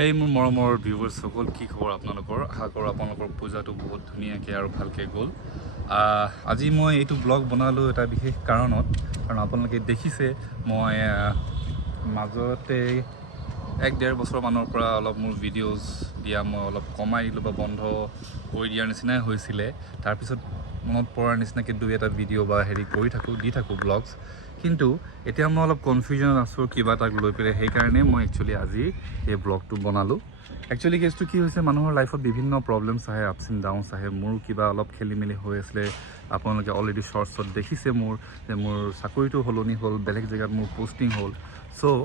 হেই মোৰ মৰমৰ ভিউৱাৰ্ছ সকল কি খবৰ আপোনালোকৰ আশা কৰোঁ আপোনালোকৰ পূজাটো বহুত ধুনীয়াকৈ আৰু ভালকৈ গ'ল আজি মই এইটো ব্লগ বনালোঁ এটা বিশেষ কাৰণত কাৰণ আপোনালোকে দেখিছে মই মাজতে 1-1.5 বছৰমানৰ পৰা অলপ মোৰ ভিডিঅ'জ দিয়া মই অলপ কমাই দিলোঁ বা বন্ধ কৰি দিয়াৰ নিচিনাই হৈছিলে তাৰপিছত মনত পৰাৰ নিচিনাকৈ দুই এটা ভিডিঅ' বা কৰি দি থাকোঁ ব্লগছ কিন্তু এতিয়া মই অলপ কনফিউজন আছোঁ কিবা এটাক লৈ পেলাই সেইকাৰণে মই একচুৱেলি আজি এই ব্লগটো বনালোঁ একচুৱেলি কেছটো কি হৈছে মানুহৰ লাইফত বিভিন্ন প্ৰব্লেমছ আহে আপছ এণ্ড ডাউনছ আহে মোৰ কিবা অলপ খেলি মেলি হৈ আছিলে আপোনালোকে অলৰেডি শ্বৰ্টছত দেখিছে মোৰ যে মোৰ চাকৰিটো সলনি হ'ল বেলেগ জেগাত মোৰ পষ্টিং হ'ল চ'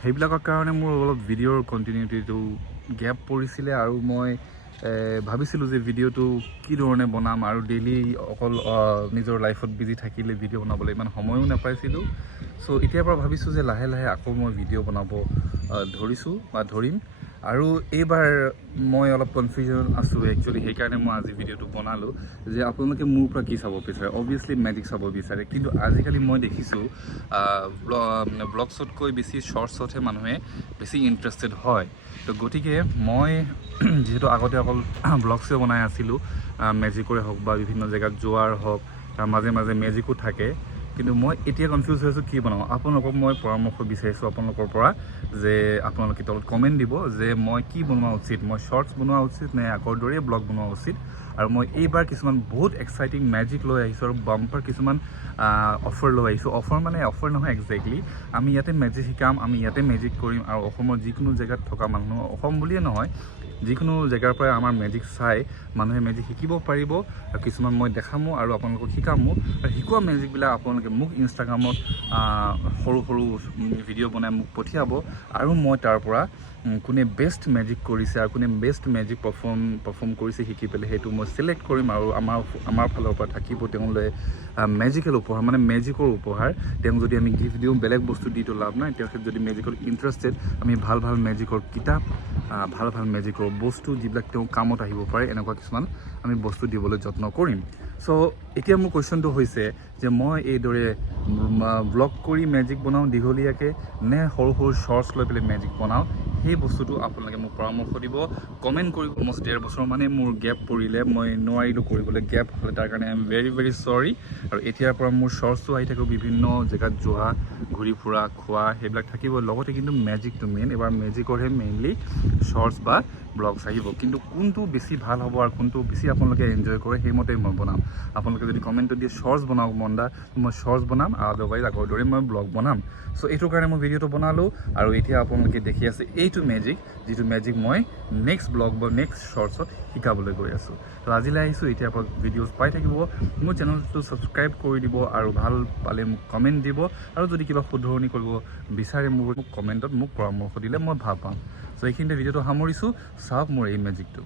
সেইবিলাকৰ কাৰণে মোৰ অলপ ভিডিঅ'ৰ কণ্টিনিউটিটো গেপ পৰিছিলে আৰু মই ভাবিছিলোঁ যে ভিডিঅ'টো কি ধৰণে বনাম আৰু ডেইলি অকল নিজৰ লাইফত বিজি থাকিলে ভিডিঅ' বনাবলৈ ইমান সময়ো নাপাইছিলোঁ চ' এতিয়াৰ পৰা ভাবিছোঁ যে লাহে লাহে আকৌ মই ভিডিঅ' বনাব ধৰিছোঁ বা ধৰিম আৰু এইবাৰ মই অলপ কনফিউজন আছোঁ একচুৱেলি সেইকাৰণে মই আজি ভিডিঅ'টো বনালোঁ যে আপোনালোকে মোৰ পৰা কি চাব বিচাৰে অবভিয়াছলি মেজিক চাব বিচাৰে কিন্তু আজিকালি মই দেখিছোঁ ব্লগছতকৈ বেছি শ্বৰ্টছতহে মানুহে বেছি ইণ্টাৰেষ্টেড হয় তো গতিকে মই যিহেতু আগতে অকল ব্লগছে বনাই আছিলোঁ মেজিকৰে হওক বা বিভিন্ন জেগাত যোৱাৰ হওক তাৰ মাজে মাজে মেজিকো থাকে কিন্তু মই এতিয়া কনফিউজ হৈ আছোঁ কি বনাওঁ আপোনালোকক মই পৰামৰ্শ বিচাৰিছোঁ আপোনালোকৰ পৰা যে আপোনালোকে তলত কমেণ্ট দিব যে মই কি বনোৱা উচিত মই শ্বৰ্টছ বনোৱা উচিত নে আগৰ দৰেই ব্লগ বনোৱা উচিত আৰু মই এইবাৰ কিছুমান বহুত এক্সাইটিং মেজিক লৈ আহিছোঁ আৰু বাম্পাৰ কিছুমান অফাৰ লৈ আহিছোঁ অফাৰ মানে অফাৰ নহয় একজেক্টলি আমি ইয়াতে মেজিক শিকাম আমি ইয়াতে মেজিক কৰিম আৰু অসমৰ যিকোনো জেগাত থকা মানুহ অসম বুলিয়ে নহয় যিকোনো জেগাৰ পৰা আমাৰ মেজিক চাই মানুহে মেজিক শিকিব পাৰিব আৰু কিছুমান মই দেখামো আৰু আপোনালোকক শিকামো আৰু শিকোৱা মেজিকবিলাক আপোনালোকে মোক ইনষ্টাগ্ৰামত সৰু সৰু ভিডিঅ' বনাই মোক পঠিয়াব আৰু মই তাৰ পৰা কোনে বেষ্ট মেজিক কৰিছে আৰু কোনে বেষ্ট মেজিক পাৰফৰ্ম কৰিছে শিকি পেলাই সেইটো মই চিলেক্ট কৰিম আৰু আমাৰ ফালৰ পৰা থাকিব তেওঁলৈ মেজিকেল উপহাৰ মানে মেজিকৰ উপহাৰ তেওঁক যদি আমি গিফ্ট দিওঁ বেলেগ বস্তু দিটো লাভ নাই তেওঁক যদি মেজিকত ইণ্টাৰেষ্টেড আমি ভাল ভাল মেজিকৰ কিতাপ ভাল ভাল মেজিকৰ বস্তু যিবিলাক তেওঁ কামত আহিব পাৰে এনেকুৱা কিছুমান আমি বস্তু দিবলৈ যত্ন কৰিম চ' এতিয়া মোৰ কুৱেশ্যনটো হৈছে যে মই এইদৰে ব্লগ কৰি মেজিক বনাওঁ দীঘলীয়াকৈ নে সৰু সৰু শ্বৰ্টছ লৈ পেলাই মেজিক বনাওঁ সেই বস্তুটো আপোনালোকে মোক পৰামৰ্শ দিব কমেণ্ট কৰিব অলমষ্ট 1.5 বছৰ মানে মোৰ গেপ পৰিলে মই নোৱাৰিলোঁ কৰিবলৈ গেপ হ'লে তাৰ কাৰণে আই এম ভেৰি ভেৰি চৰি আৰু এতিয়াৰ পৰা মোৰ শ্বৰ্টছো আহি থাকিব বিভিন্ন জেগাত যোৱা ঘূৰি ফুৰা খোৱা সেইবিলাক থাকিব লগতে কিন্তু মেজিকটো মেইন এবাৰ মেজিকৰহে মেইনলি শ্বৰ্টছ বা ব্লগছ আহিব কিন্তু কোনটো বেছি ভাল হ'ব আৰু কোনটো বেছি আপোনালোকে এনজয় কৰে সেইমতে মই বনাম আপোনালোকে যদি কমেণ্টত দিয়ে শ্বৰ্টছ বনাওক মন দা মই শ্বৰ্টছ বনাম আদাৰৱাইজ আগৰ দৰে মই ব্লগ বনাম চ' এইটোৰ কাৰণে মই ভিডিঅ'টো বনালোঁ আৰু এতিয়া আপোনালোকে দেখি আছে এইটো মেজিক যিটো মেজিক মই নেক্সট ব্লগ বা নেক্সট শ্বৰ্টছত শিকাবলৈ গৈ আছোঁ তো আজিলৈ আহিছোঁ এতিয়াৰ পৰা ভিডিঅ'জ পাই থাকিব মোৰ চেনেলটো ছাবস্ক্ৰাইব কৰি দিব আৰু ভাল পালে মোক কমেণ্ট দিব আৰু যদি কিবা শুধৰণি কৰিব বিচাৰে মোক কমেণ্টত মোক পৰামৰ্শ দিলে মই ভাল পাম চ' এইখিনিতে ভিডিঅ'টো সামৰিছোঁ চাওক মোৰ এই মেজিকটো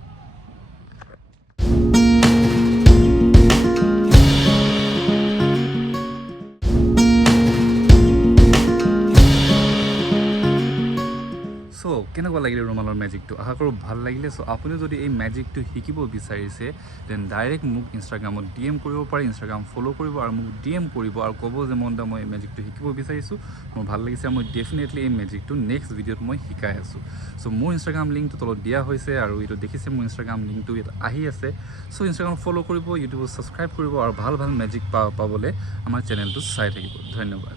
চ' কেনেকুৱা লাগিলে ৰুমালৰ মেজিকটো আশা কৰোঁ ভাল লাগিলে চ' আপুনি যদি এই মেজিকটো শিকিব বিচাৰিছে দেন ডাইৰেক্ট মোক ইনষ্টাগ্ৰামত DM কৰিব পাৰে ইনষ্টাগ্ৰাম ফ'ল' কৰিব আৰু মোক DM কৰিব আৰু ক'ব যে মন দা মই এই মেজিকটো শিকিব বিচাৰিছোঁ মোৰ ভাল লাগিছে মই ডেফিনেটলি এই মেজিকটো নেক্সট ভিডিঅ'ত মই শিকাই আছোঁ চ' মোৰ ইনষ্টাগ্ৰাম লিংকটো তলত দিয়া হৈছে আৰু এইটো দেখিছে মোৰ ইনষ্টাগ্ৰাম লিংকটো ইয়াত আহি আছে চ' ইনষ্টাগ্ৰাম ফ'ল' কৰিব ইউটিউবত ছাবস্ক্ৰাইব কৰিব আৰু ভাল ভাল মেজিক পাবলৈ আমাৰ চেনেলটো চাই থাকিব ধন্যবাদ